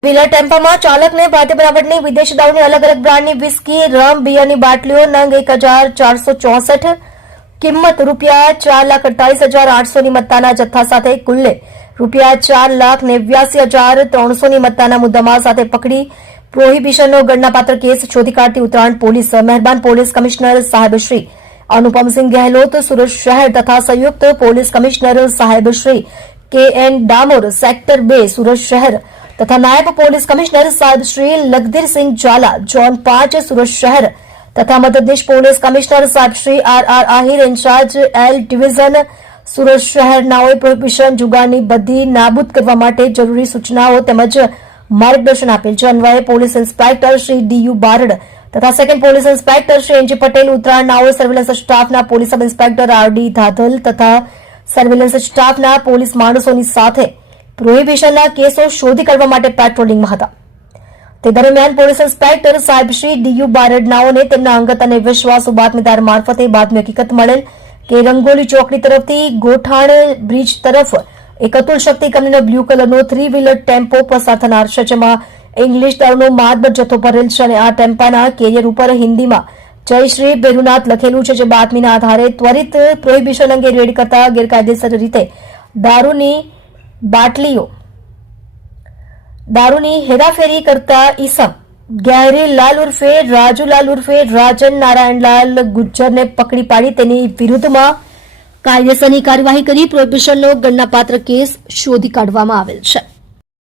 Wheeler ટેમ્પામાં ચાલકને ભારતીય બનાવટની વિદેશી દારૂની અલગ અલગ બ્રાન્ડની વિસ્કી, રમ, બિયરની બાટલીઓ નંગ 1464, કિંમત ₹4,48,800ની મત્તાના જથ્થા સાથે કુલ્લે ₹4,89,300ની મત્તાના મુદ્દામાલ સાથે પકડી પ્રોહિબિશનનો ગણનાપાત્ર કેસ શોધી કાઢતી ઉત્તરાયણ પોલીસ મહેરબાન પોલીસ કમિશનર સાહેબ શ્રી અનુપમસિંહ ગહેલોત સુરત શહેર તથા સંયુક્ત પોલીસ કમિશનર સાહેબ શ્રી KN ડામોર સેક્ટર 2 સુરત શહેર તથા નાયબ પોલીસ કમિશનર સાહેબ શ્રી લખધીરસિંહ ઝાલા ઝોન 5 સુરત શહેર તથા મદદનીશ પોલીસ કમિશનર સાહેબ Shri RR Ahir in charge L division Surat શહેરનાઓએ prohibition જુગારની બધી નાબૂદ કરવા માટે જરૂરી સૂચનાઓ તેમજ માર્ગદર્શન આપેલ છે. અન્વયે police inspector Shri DU Barad તથા second police inspector Shri NG Patel, ઉત્તરાયણનાઓએ surveillance સ્ટાફના police sub inspector RD Dhadhal તથા સર્વેલન્સ સ્ટાફના પોલીસ માણસોની સાથે પ્રોહિબિશનના કેસો શોધી કાઢવા માટે પેટ્રોલિંગમાં હતા. તે દરમિયાન પોલીસ ઇન્સ્પેક્ટર સાહેબ શ્રી DU બારડનાઓને તેમના અંગત અને વિશ્વાસુ બાતમીદાર મારફતે બાતમી હકીકત મળેલ કે રંગોલી ચોકડી તરફથી ગોઠાણ બ્રિજ તરફ એક અતુલ શક્તિ કંપનીનો બ્લુ કલરનો 3 વ્હીલર ટેમ્પો પસાર થનાર છે, જેમાં ઇંગ્લિશ દારૂનો માતબર જથ્થો ભરેલ છે અને આ ટેમ્પાના કેરિયર ઉપર હિન્દીમાં જય શ્રી ભેરુનાથ લખેલું છે. જે બાતમીના આધારે ત્વરિત પ્રોહિબિશન અંગે રેડ કરતા ગેરકાયદેસર રીતે દારૂની હેરાફેરી કરતા ઈસમ ગહેરીલાલ ઉર્ફે રાજુલાલ ઉર્ફે રાજન નારાયણલાલ ગુજ્જરને પકડી પાડી તેની વિરુદ્ધમાં કાયદેસરની કાર્યવાહી કરી પ્રોહિબિશનનો ગણનાપાત્ર કેસ શોધી કાઢવામાં આવેલ છે.